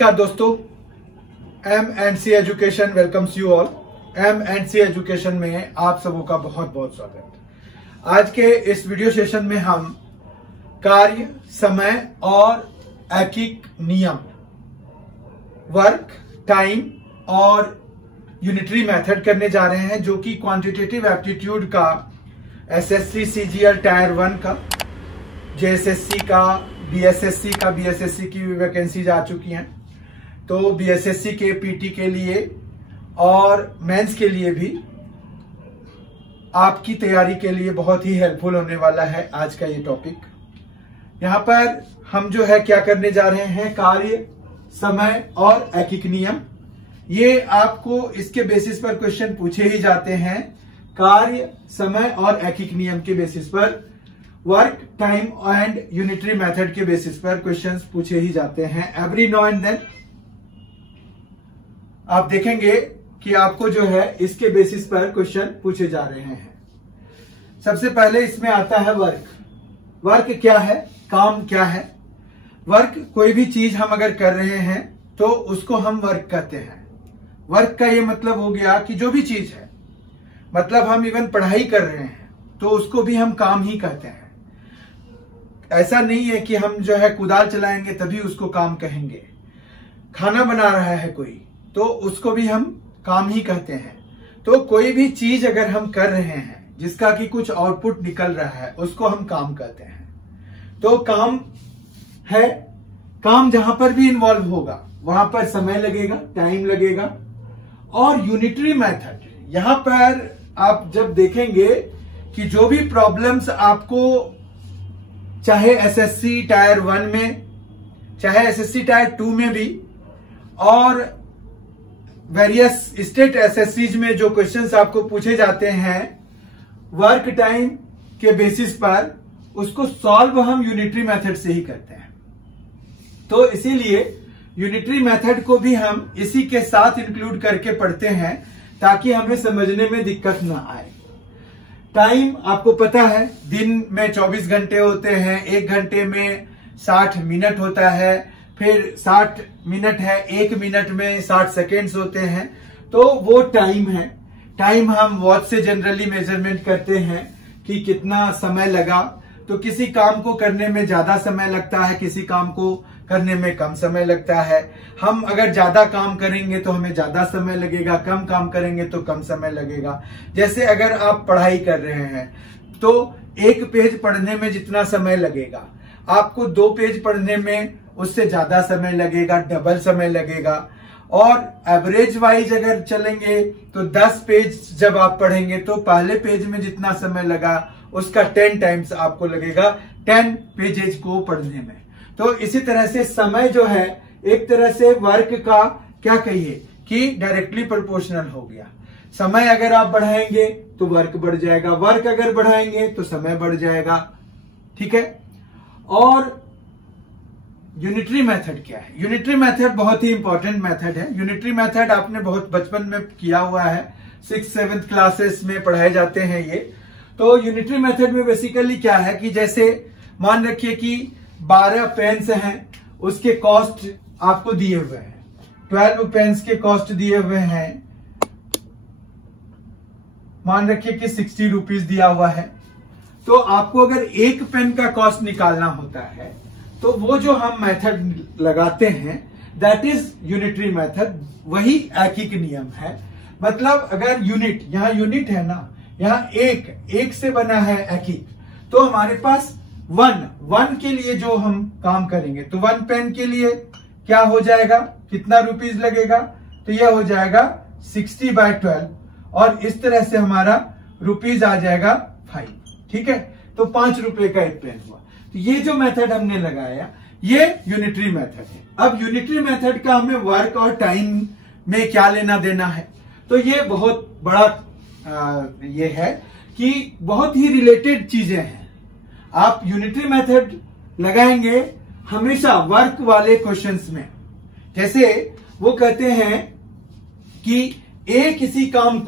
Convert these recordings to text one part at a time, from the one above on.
नमस्कार दोस्तों, M&C education welcomes you all. M&C education में आप सबों का बहुत बहुत स्वागत। आज के इस वीडियो सेशन में हम कार्य, समय और ऐकिक नियम, वर्क, टाइम और यूनिटरी मेथड करने जा रहे हैं, जो कि क्वांटिटेटिव एप्टीट्यूड का SSC CGL टायर 1 का, JSSC का, BSSC का, BSSC की वैकेंसी आ चुकी हैं, तो BSSC के PT के लिए और मेंस के लिए भी आपकी तैयारी के लिए बहुत ही हेल्पफुल होने वाला है आज का ये टॉपिक। यहाँ पर हम जो है क्या करने जा रहे हैं, कार्य, समय और ऐकिक नियम। ये आपको इसके बेसिस पर क्वेश्चन पूछे ही जाते हैं। कार्य, समय और ऐकिक नियम के बेसिस पर, work, time and unitary method के बेसिस पर क्वेश्चंस पूछे ही जाते हैं। एवरी नाउ एंड देन आप देखेंगे कि आपको जो है इसके बेसिस पर क्वेश्चन पूछे जा रहे हैं। सबसे पहले इसमें आता है वर्क। वर्क क्या है, काम क्या है? वर्क कोई भी चीज हम अगर कर रहे हैं तो उसको हम वर्क कहते हैं। वर्क का ये मतलब हो गया कि जो भी चीज है, मतलब हम इवन पढ़ाई कर रहे हैं तो उसको भी हम काम ही कहते हैं। ऐसा नहीं है कि हम जो है कुदाल चलाएंगे तभी उसको काम कहेंगे। खाना बना रहा है कोई तो उसको भी हम काम ही कहते हैं। तो कोई भी चीज अगर हम कर रहे हैं जिसका कि कुछ आउटपुट निकल रहा है उसको हम काम कहते हैं। तो काम है, काम जहां पर भी इन्वॉल्व होगा वहां पर समय लगेगा, टाइम लगेगा। और यूनिटरी मेथड, यहां पर आप जब देखेंगे कि जो भी प्रॉब्लम्स आपको चाहे SSC टायर 1 में, चाहे SSC टायर 2 में भी, और वेरियस स्टेट SSCs में जो क्वेश्चंस आपको पूछे जाते हैं वर्क टाइम के बेसिस पर, उसको सॉल्व हम यूनिटरी मेथड से ही करते हैं। तो इसीलिए यूनिटरी मेथड को भी हम इसी के साथ इंक्लूड करके पढ़ते हैं ताकि हमें समझने में दिक्कत ना आए। टाइम आपको पता है, दिन में 24 घंटे होते हैं, 1 घंटे में 60 मिनट होता है, फिर 60 मिनट है, 1 मिनट में 60 सेकेंड्स होते हैं, तो वो टाइम है। टाइम हम वॉच से जनरली मेजरमेंट करते हैं कि कितना समय लगा। तो किसी काम को करने में ज्यादा समय लगता है, किसी काम को करने में कम समय लगता है। हम अगर ज्यादा काम करेंगे तो हमें ज्यादा समय लगेगा, कम काम करेंगे तो कम समय लगेगा। जैसे अगर आप पढ़ाई कर रहे हैं तो 1 पेज पढ़ने में जितना समय लगेगा, आपको 2 पेज पढ़ने में उससे ज्यादा समय लगेगा, डबल समय लगेगा। और एवरेज वाइज अगर चलेंगे तो 10 पेज जब आप पढ़ेंगे तो पहले पेज में जितना समय लगा उसका 10 टाइम्स आपको लगेगा 10 पेजेज को पढ़ने में। तो इसी तरह से समय जो है एक तरह से वर्क का क्या कहिए कि डायरेक्टली प्रोपोर्शनल हो गया। समय अगर आप बढ़ाएंगे तो वर्क बढ़ जाएगा, वर्क अगर बढ़ाएंगे तो समय बढ़ जाएगा। ठीक है। और यूनिटरी मेथड क्या है? यूनिटरी मेथड बहुत ही इंपॉर्टेंट मेथड है। यूनिटरी मेथड आपने बहुत बचपन में किया हुआ है, 6th-7th क्लासेस में पढ़ाए जाते हैं ये। तो यूनिटरी मेथड में बेसिकली क्या है कि जैसे मान रखिए कि 12 पेन्स हैं, उसके कॉस्ट आपको दिए हुए हैं, 12 पेन्स के कॉस्ट दिए हुए हैं, मान रखिए कि 60 रुपीज दिया हुआ है। तो आपको अगर 1 पेन का कॉस्ट निकालना होता है तो वो जो हम मेथड लगाते हैं दैट इज यूनिटरी मेथड, वही ऐकिक नियम है। मतलब अगर यूनिट, यहां यूनिट है ना, यहां एक से बना है ऐकिक, तो हमारे पास 1 के लिए जो हम काम करेंगे तो 1 पेन के लिए क्या हो जाएगा, कितना रुपीज लगेगा, तो यह हो जाएगा 60/12 और इस तरह से हमारा रुपीज आ जाएगा 5। ठीक है। तो 5 रुपए का 1 पेन हुआ। तो ये जो मेथड हमने लगाया ये यूनिटरी मेथड है। अब यूनिटरी मेथड का हमें वर्क और टाइम में क्या लेना देना है, तो ये बहुत बड़ा ये है कि बहुत ही रिलेटेड चीजें हैं। आप यूनिटरी मेथड लगाएंगे हमेशा वर्क वाले क्वेश्चंस में। जैसे वो कहते हैं कि ए किसी काम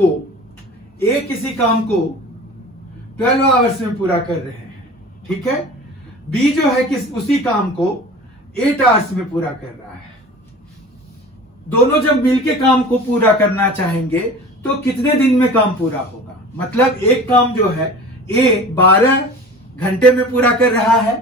को 12 आवर्स में पूरा कर रहे हैं। ठीक है। बी जो है कि उसी काम को 8 आवर्स में पूरा कर रहा है। दोनों जब मिलके काम को पूरा करना चाहेंगे तो कितने दिन में काम पूरा होगा। मतलब एक काम जो है ए 12 घंटे में पूरा कर रहा है,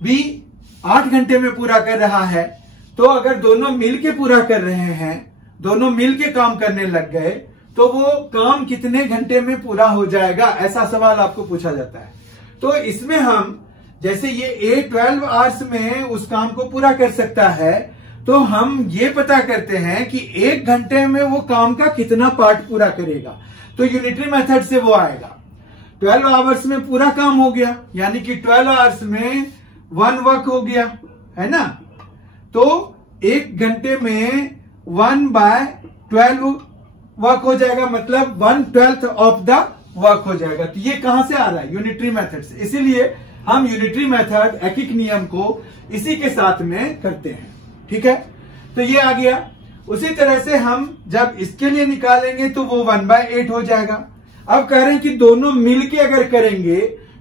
बी 8 घंटे में पूरा कर रहा है। तो अगर दोनों मिलके पूरा कर रहे हैं, दोनों मिलके काम करने लग गए तो वो काम कितने घंटे में पूरा हो जाएगा, ऐसा सवाल आपको पूछा जाता है। तो इसमें हम जैसे ये ए 12 आवर्स में उस काम को पूरा कर सकता है, तो हम ये पता करते हैं कि 1 घंटे में वो काम का कितना पार्ट पूरा करेगा। तो यूनिटरी मेथड से वो आएगा। 12 आवर्स में पूरा काम हो गया, यानी कि 12 आवर्स में 1 वर्क हो गया, है ना। तो 1 घंटे में 1/12 वर्क हो जाएगा, मतलब 1/12 ऑफ द वर्क हो जाएगा। तो ये कहां से आ रहा है, यूनिटरी मेथड से। इसीलिए हम यूनिटरी मेथड एकिक नियम को इसी के साथ में करते हैं, ठीक है। तो ये आ गया। उसी तरह से हम जब इसके लिए निकालेंगे तो वो 1/8 हो जाएगा। अब कह रहे हैं कि दोनों मिलके अगर करेंगे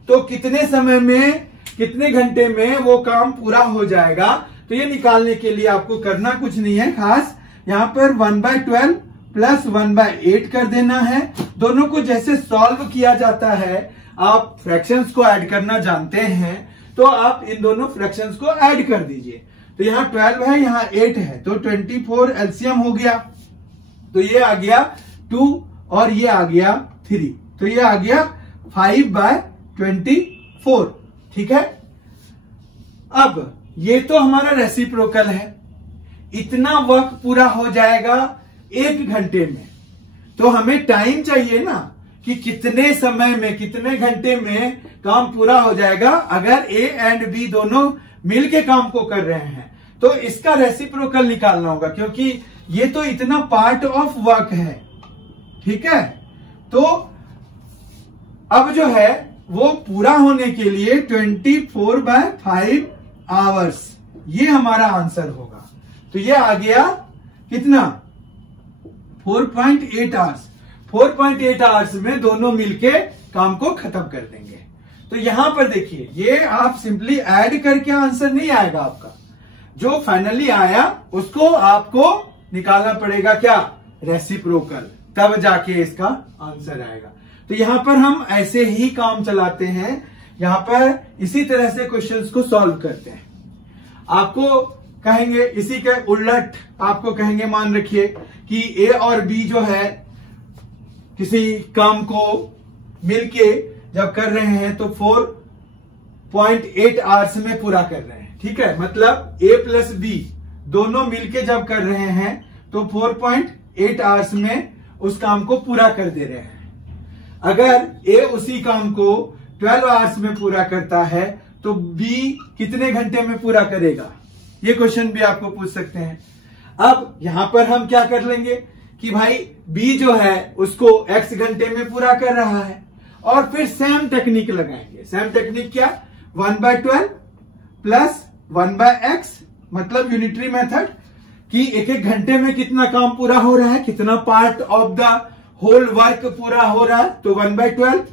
तो कितने समय में, कितने घंटे में वो काम पूरा हो जाएगा। तो ये निकालने के लिए आपको करना कुछ नहीं है खास, यहां पर 1/12 प्लस 1/8 कर देना है। दोनों को जैसे सॉल्व किया जाता है, आप फ्रैक्शंस को ऐड करना जानते हैं, तो आप इन दोनों फ्रैक्शंस को ऐड कर दीजिए। तो यहाँ 12 है, यहाँ 8 है, तो 24 एलसीएम हो गया। तो ये आ गया 2 और ये आ गया 3, तो ये आ गया 5/24, ठीक है। अब ये तो हमारा रेसिप्रोकल है, इतना वर्क पूरा हो जाएगा 1 घंटे में। तो हमें टाइम चाहिए ना कि कितने समय में, कितने घंटे में काम पूरा हो जाएगा अगर ए एंड बी दोनों मिलके काम को कर रहे हैं। तो इसका रेसिप्रोकल निकालना होगा, क्योंकि ये तो इतना पार्ट ऑफ वर्क है, ठीक है। तो अब जो है वो पूरा होने के लिए 24/5 आवर्स, ये हमारा आंसर होगा। तो ये आ गया कितना, 4.8 आवर्स। 4.8 आवर्स में दोनों मिलके काम को खत्म कर देंगे। तो यहां पर देखिए, ये आप सिंपली ऐड करके आंसर नहीं आएगा आपका, जो फाइनली आया उसको आपको निकालना पड़ेगा, क्या, रेसिप्रोकल, तब जाके इसका आंसर आएगा। तो यहां पर हम ऐसे ही काम चलाते हैं, यहां पर इसी तरह से क्वेश्चंस को सॉल्व करते हैं। आपको कहेंगे इसी के उलट, आपको कहेंगे मान रखिए कि ए और बी जो है किसी काम को मिलके जब कर रहे हैं तो 4.8 आवर्स में पूरा कर रहे हैं, ठीक है। मतलब ए प्लस बी दोनों मिलके जब कर रहे हैं तो 4.8 आवर्स में उस काम को पूरा कर दे रहे हैं। अगर ए उसी काम को 12 आवर्स में पूरा करता है तो बी कितने घंटे में पूरा करेगा, ये क्वेश्चन भी आपको पूछ सकते हैं। अब यहां पर हम क्या कर लेंगे कि भाई बी जो है उसको x घंटे में पूरा कर रहा है, और फिर सेम टेक्निक लगाएंगे। सेम टेक्निक क्या, 1/12 प्लस 1/x, मतलब यूनिटरी मेथड कि 1-1 घंटे में कितना काम पूरा हो रहा है, कितना part of the whole work पूरा हो रहा है। तो 1/12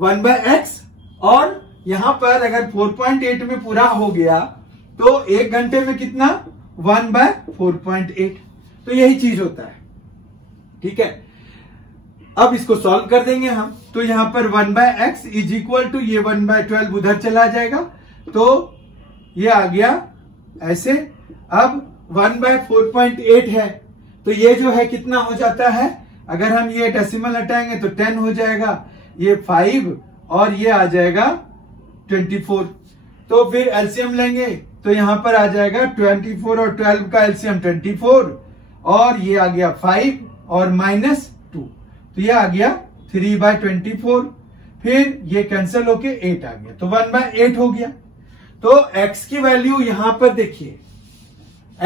1/x, और यहां पर अगर 4.8 में पूरा हो गया तो 1 घंटे में कितना, 1/4.8। तो यही चीज होता है, ठीक है। अब इसको सॉल्व कर देंगे हम। तो यहां पर 1/x इज इक्वल टू ये 1/12 उधर चला जाएगा, तो ये आ गया ऐसे। अब 1/4.8 है, तो ये जो है कितना हो जाता है, अगर हम ये डेसिमल हटाएंगे तो 10 हो जाएगा, ये 5 और ये आ जाएगा 24। तो फिर एलसीएम लेंगे तो यहां पर आ जाएगा 24 और 12 का एलसीएम 24, और ये आ गया 5 और -2, तो ये आ गया 3/24। फिर ये कैंसिल होके 8 आ गया, तो 1/8 हो गया। तो x की वैल्यू यहां पर देखिए,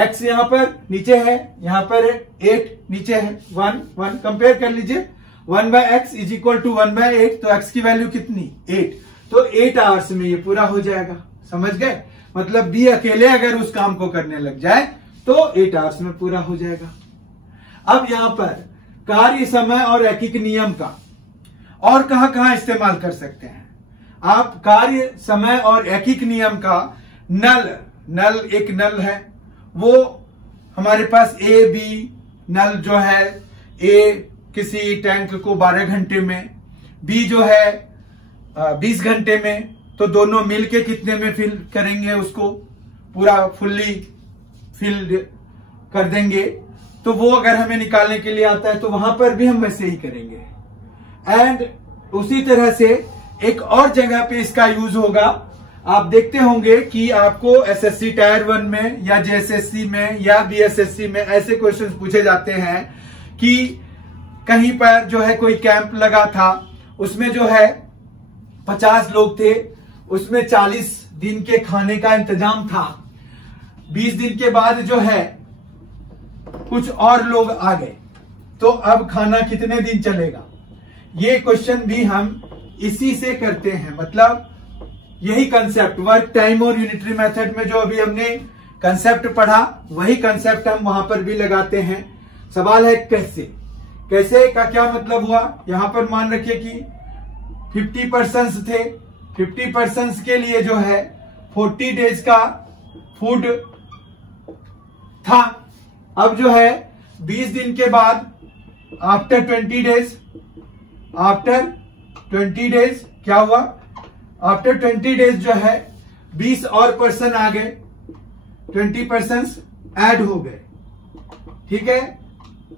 x यहां पर नीचे है, यहां पर है 8 नीचे है, 1 कंपेयर कर लीजिए। 1/x इज इक्वल टू 1/8, तो x की वैल्यू कितनी, 8। तो 8 आवर्स में ये पूरा हो जाएगा, समझ गए। मतलब बी अकेले अगर उस काम को करने लग जाए तो 8 आवर्स में पूरा हो जाएगा। अब यहां पर कार्य समय और एकिक नियम का और कहां इस्तेमाल कर सकते हैं आप। कार्य समय और एकिक नियम का नल एक नल है, वो हमारे पास ए बी नल जो है, ए किसी टैंक को 12 घंटे में, बी जो है 20 घंटे में, तो दोनों मिलके कितने में फिल करेंगे, उसको पूरा फुल्ली फिल कर देंगे। तो वो अगर हमें निकालने के लिए आता है तो वहां पर भी हम वैसे ही करेंगे। एंड उसी तरह से एक और जगह पे इसका यूज होगा। आप देखते होंगे कि आपको एसएससी टायर 1 में या जेएसएससी में या बीएसएससी में ऐसे क्वेश्चंस पूछे जाते हैं कि कहीं पर जो है कोई कैंप लगा था, उसमें जो है 50 लोग थे, उसमें 40 दिन के खाने का इंतजाम था। 20 दिन के बाद जो है कुछ और लोग आ गए, तो अब खाना कितने दिन चलेगा? ये क्वेश्चन भी हम इसी से करते हैं। मतलब यही कंसेप्ट वर्क टाइम और यूनिटरी मेथड में जो अभी हमने कंसेप्ट पढ़ा, वही कंसेप्ट हम वहां पर भी लगाते हैं। सवाल है कैसे? कैसे का क्या मतलब हुआ? यहां पर मान रखिए कि 50% थे, 50% के लिए जो है 40 डेज का फूड था। अब जो है 20 दिन के बाद आफ्टर 20 डेज क्या हुआ? आफ्टर 20 डेज जो है 20 और पर्सन आ गए, 20% ऐड हो गए। ठीक है,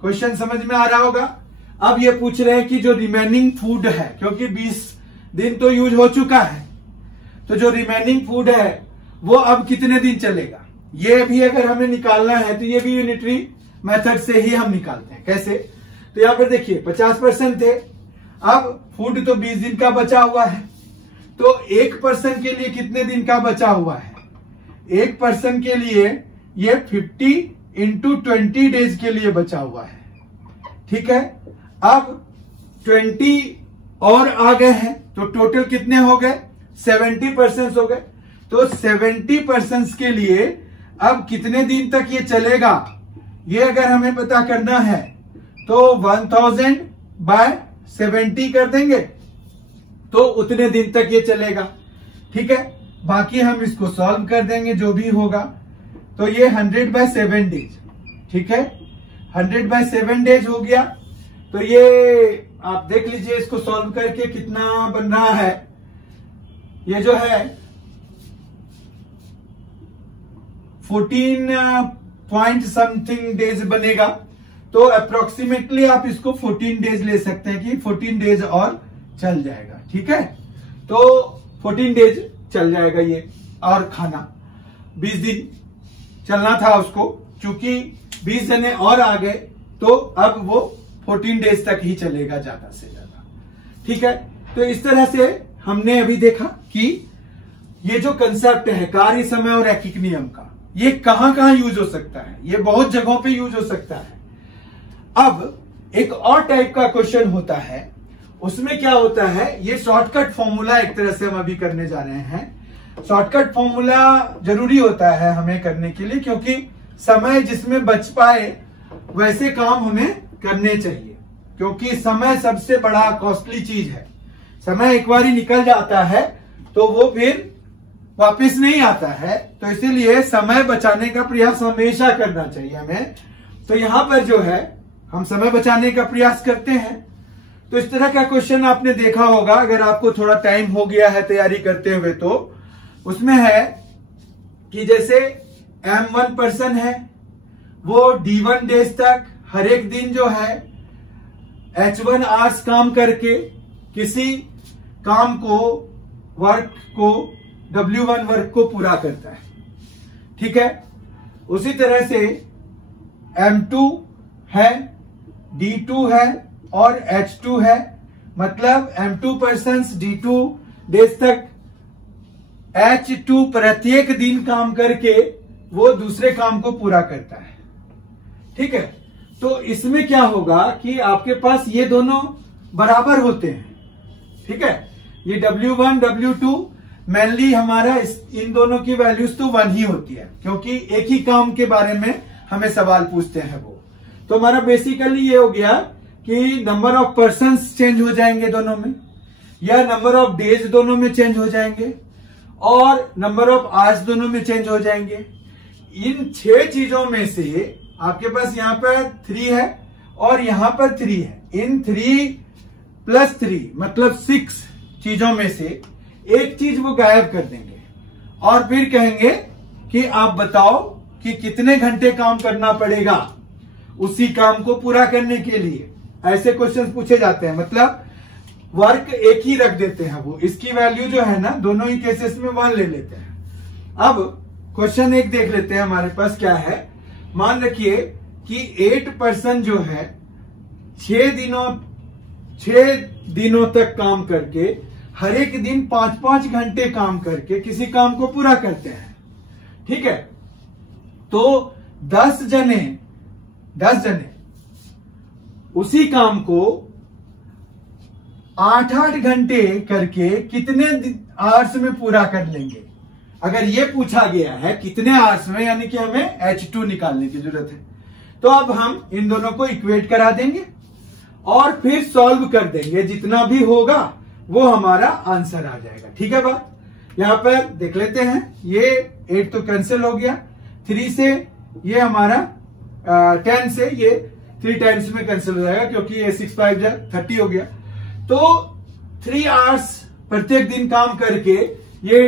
क्वेश्चन समझ में आ रहा होगा। अब ये पूछ रहे हैं कि जो रिमेनिंग फूड है, क्योंकि 20 दिन तो यूज हो चुका है, तो जो रिमेनिंग फूड है वो अब कितने दिन चलेगा? ये भी अगर हमें निकालना है तो ये भी यूनिटरी मेथड से ही हम निकालते हैं। कैसे? तो यहां पर देखिए 50% थे, अब फूड तो 20 दिन का बचा हुआ है, तो 1% के लिए कितने दिन का बचा हुआ है? 1% के लिए ये 50 × 20 डेज के लिए बचा हुआ है। ठीक है, अब 20 और आ गए हैं, तो टोटल कितने हो गए? 70% हो गए। तो 70% के लिए अब कितने दिन तक ये चलेगा, ये अगर हमें पता करना है तो 1000/70 कर देंगे, तो उतने दिन तक ये चलेगा। ठीक है, बाकी हम इसको सॉल्व कर देंगे जो भी होगा। तो ये 100/7 डेज। ठीक है, 100/7 डेज हो गया। तो ये आप देख लीजिए इसको सॉल्व करके कितना बन रहा है। ये जो है 14 पॉइंट समथिंग डेज बनेगा। तो अप्रोक्सीमेटली आप इसको 14 डेज ले सकते हैं कि 14 डेज और चल जाएगा। ठीक है, तो 14 डेज चल जाएगा ये। और खाना 20 दिन चलना था उसको, चूंकि 20 जने और आ गए तो अब वो 14 डेज तक ही चलेगा ज्यादा से ज्यादा। ठीक है, तो इस तरह से हमने अभी देखा कि ये जो कंसेप्ट है कार्य समय और रैखिक नियम का, ये कहां कहां यूज हो सकता है? ये बहुत जगहों पे यूज हो सकता है। अब एक और टाइप का क्वेश्चन होता है, उसमें क्या होता है, ये शॉर्टकट फॉर्मूला एक तरह से हम अभी करने जा रहे हैं। शॉर्टकट फॉर्मूला जरूरी होता है हमें करने के लिए, क्योंकि समय जिसमें बच पाए वैसे काम हमें करने चाहिए, क्योंकि समय सबसे बड़ा कॉस्टली चीज है। समय एक बार ही निकल जाता है तो वो फिर वापस नहीं आता है, तो इसीलिए समय बचाने का प्रयास हमेशा करना चाहिए हमें। तो यहां पर जो है हम समय बचाने का प्रयास करते हैं। तो इस तरह का क्वेश्चन आपने देखा होगा, अगर आपको थोड़ा टाइम हो गया है तैयारी करते हुए, तो उसमें है कि जैसे M1 पर्सन है, वो D1 डेज तक हर एक दिन जो है H1 आवर्स काम करके किसी काम को, वर्क को, W1 वर्क को पूरा करता है। ठीक है, उसी तरह से M2 है, D2 है और H2 है। मतलब M2 पर्सन D2 डेज तक H2 प्रत्येक दिन काम करके वो दूसरे काम को पूरा करता है। ठीक है, तो इसमें क्या होगा कि आपके पास ये दोनों बराबर होते हैं। ठीक है, ये W1 W2 मेनली हमारा इन दोनों की वैल्यूज तो 1 ही होती है, क्योंकि एक ही काम के बारे में हमें सवाल पूछते हैं वो। तो हमारा बेसिकली ये हो गया कि नंबर ऑफ पर्सन्स चेंज हो जाएंगे दोनों में, या नंबर ऑफ डेज दोनों में चेंज हो जाएंगे, और नंबर ऑफ आवर्स दोनों में चेंज हो जाएंगे। इन 6 चीजों में से आपके पास यहाँ पर 3 है और यहाँ पर 3 है। इन 3 + 3 मतलब 6 चीजों में से एक चीज वो गायब कर देंगे और फिर कहेंगे कि आप बताओ कि कितने घंटे काम करना पड़ेगा उसी काम को पूरा करने के लिए। ऐसे क्वेश्चन पूछे जाते हैं, मतलब वर्क एक ही रख देते हैं, वो इसकी वैल्यू जो है ना दोनों ही केसेस में 1 ले लेते हैं। अब क्वेश्चन 1 देख लेते हैं हमारे पास क्या है। मान रखिए कि 8 जो है 6 दिनों तक काम करके हर एक दिन 5-5 घंटे काम करके किसी काम को पूरा करते हैं। ठीक है, तो 10 जने उसी काम को 8-8 घंटे करके कितने आवर्स में पूरा कर लेंगे। अगर ये पूछा गया है कितने आवर्स में, यानी कि हमें H2 निकालने की जरूरत है, तो अब हम इन दोनों को इक्वेट करा देंगे और फिर सॉल्व कर देंगे। जितना भी होगा वो हमारा आंसर आ जाएगा। ठीक है बात, यहां पर देख लेते हैं। ये 8 तो कैंसिल हो गया, 3 से ये हमारा 10 से ये 3 टाइम्स में कैंसिल हो जाएगा क्योंकि ये 6 5 30 हो गया। तो 3 आवर्स प्रत्येक दिन काम करके ये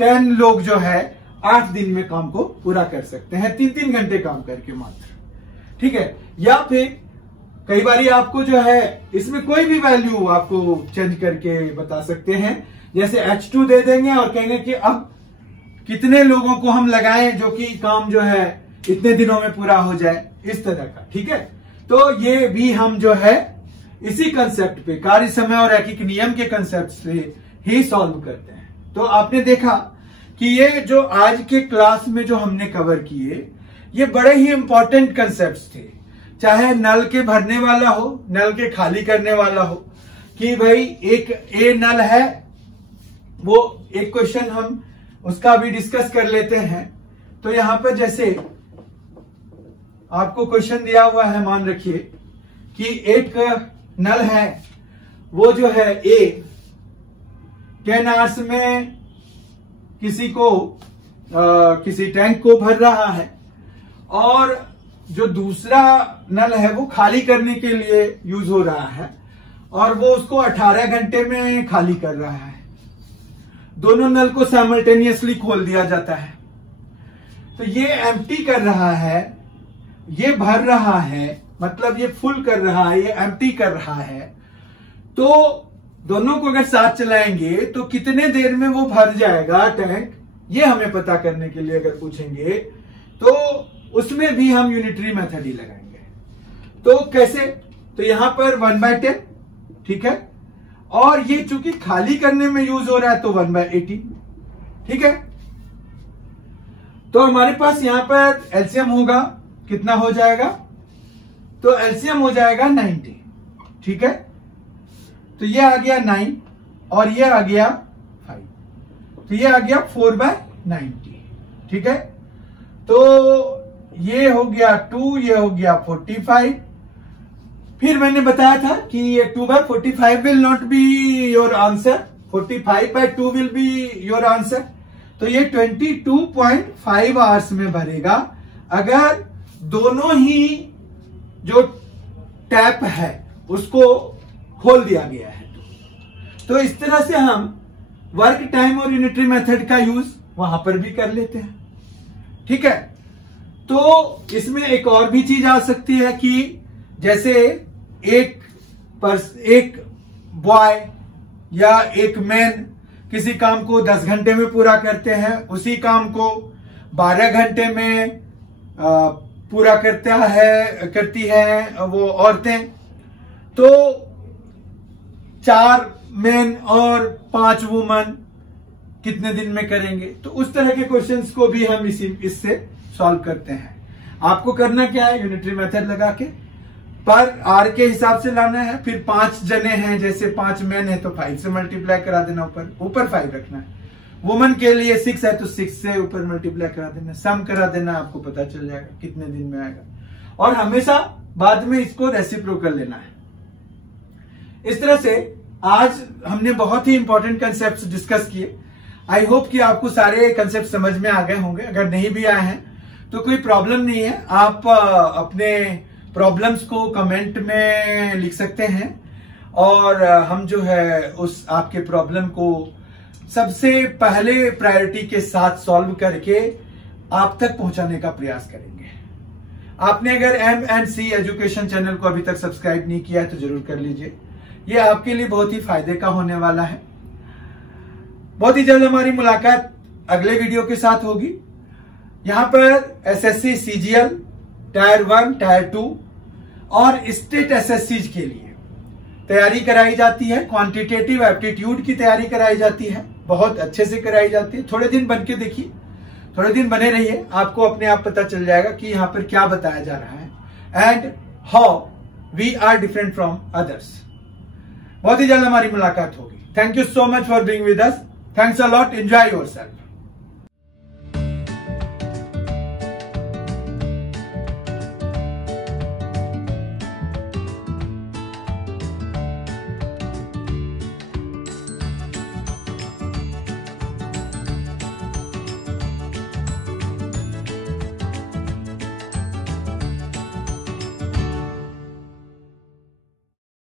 10 लोग जो है 8 दिन में काम को पूरा कर सकते हैं, 3-3 घंटे काम करके मात्र। ठीक है, या फिर कई बार आपको जो है इसमें कोई भी वैल्यू आपको चेंज करके बता सकते हैं, जैसे H2 दे देंगे और कहेंगे कि अब कितने लोगों को हम लगाएं जो कि काम जो है इतने दिनों में पूरा हो जाए, इस तरह का। ठीक है, तो ये भी हम जो है इसी कंसेप्ट पे, कार्य समय और रैखिक नियम के कंसेप्ट से ही सॉल्व करते हैं। तो आपने देखा कि ये जो आज के क्लास में जो हमने कवर किए ये बड़े ही इंपॉर्टेंट कंसेप्ट्स थे, चाहे नल के भरने वाला हो, नल के खाली करने वाला हो, कि भाई एक ए नल है, वो एक क्वेश्चन हम उसका भी डिस्कस कर लेते हैं। तो यहां पर जैसे आपको क्वेश्चन दिया हुआ है, मान रखिए कि एक नल है, वो जो है ए 10 आवर्स में किसी टैंक को भर रहा है और जो दूसरा नल है वो खाली करने के लिए यूज हो रहा है और वो उसको 18 घंटे में खाली कर रहा है। दोनों नल को साइमल्टेनियसली खोल दिया जाता है। तो ये एम्प्टी कर रहा है, ये भर रहा है, मतलब ये फुल कर रहा है, ये एम्प्टी कर रहा है। तो दोनों को अगर साथ चलाएंगे तो कितने देर में वो भर जाएगा टैंक, ये हमें पता करने के लिए अगर पूछेंगे तो उसमें भी हम यूनिटरी मेथड ही लगाएंगे। तो कैसे, तो यहां पर 1/10, ठीक है, और ये चूंकि खाली करने में यूज हो रहा है तो 1/80। ठीक है, तो हमारे पास यहां पर एलसीएम होगा, कितना हो जाएगा, तो एलसीएम हो जाएगा 90। ठीक है, तो ये आ गया 9 और ये आ गया 5, तो ये आ गया 4/90। ठीक है, तो ये हो गया 2, ये हो गया 45। फिर मैंने बताया था कि ये 2/45 will not be your answer, 45/2 will be your answer. तो ये 22.5 आवर्स में भरेगा अगर दोनों ही जो टैप है उसको खोल दिया गया है। तो इस तरह से हम वर्क टाइम और यूनिटरी मेथड का यूज वहां पर भी कर लेते हैं। ठीक है, तो इसमें एक और भी चीज आ सकती है कि जैसे एक बॉय या एक मैन किसी काम को 10 घंटे में पूरा करते हैं, उसी काम को 12 घंटे में पूरा करती है वो औरतें। तो 4 मैन और 5 वुमन कितने दिन में करेंगे। तो उस तरह के क्वेश्चंस को भी हम इससे सॉल्व करते हैं। आपको करना क्या है, यूनिटरी मेथड लगा के पर आर के हिसाब से लाना है। फिर 5 जने हैं, जैसे 5 मैन है तो 5 से मल्टीप्लाई करा देना, ऊपर 5 रखना है। वुमन के लिए 6 है तो 6 से ऊपर मल्टीप्लाई करा देना, सम करा देना, आपको पता चल जाएगा कितने दिन में आएगा। और हमेशा बाद में इसको रेसिप्रोकल लेना है। इस तरह से आज हमने बहुत ही इंपॉर्टेंट कंसेप्ट डिस्कस किए। आई होप कि आपको सारे कंसेप्ट समझ में आ गए होंगे। अगर नहीं भी आए हैं तो कोई प्रॉब्लम नहीं है, आप अपने प्रॉब्लम्स को कमेंट में लिख सकते हैं और हम जो है उस आपके प्रॉब्लम को सबसे पहले प्रायोरिटी के साथ सॉल्व करके आप तक पहुंचाने का प्रयास करेंगे। आपने अगर M&C एजुकेशन चैनल को अभी तक सब्सक्राइब नहीं किया है तो जरूर कर लीजिए, ये आपके लिए बहुत ही फायदे का होने वाला है। बहुत ही जल्द हमारी मुलाकात अगले वीडियो के साथ होगी। यहां पर SSC CGL टायर 1 टायर 2 और स्टेट SSC के लिए तैयारी कराई जाती है। क्वांटिटेटिव एप्टीट्यूड की तैयारी कराई जाती है, बहुत अच्छे से कराई जाती है। थोड़े दिन बन के देखिए, थोड़े दिन बने रहिए, आपको अपने आप पता चल जाएगा कि यहाँ पर क्या बताया जा रहा है and how we are different from others. बहुत ही जल्द हमारी मुलाकात होगी। Thank you so much for being with us. Thanks a lot. Enjoy yourself.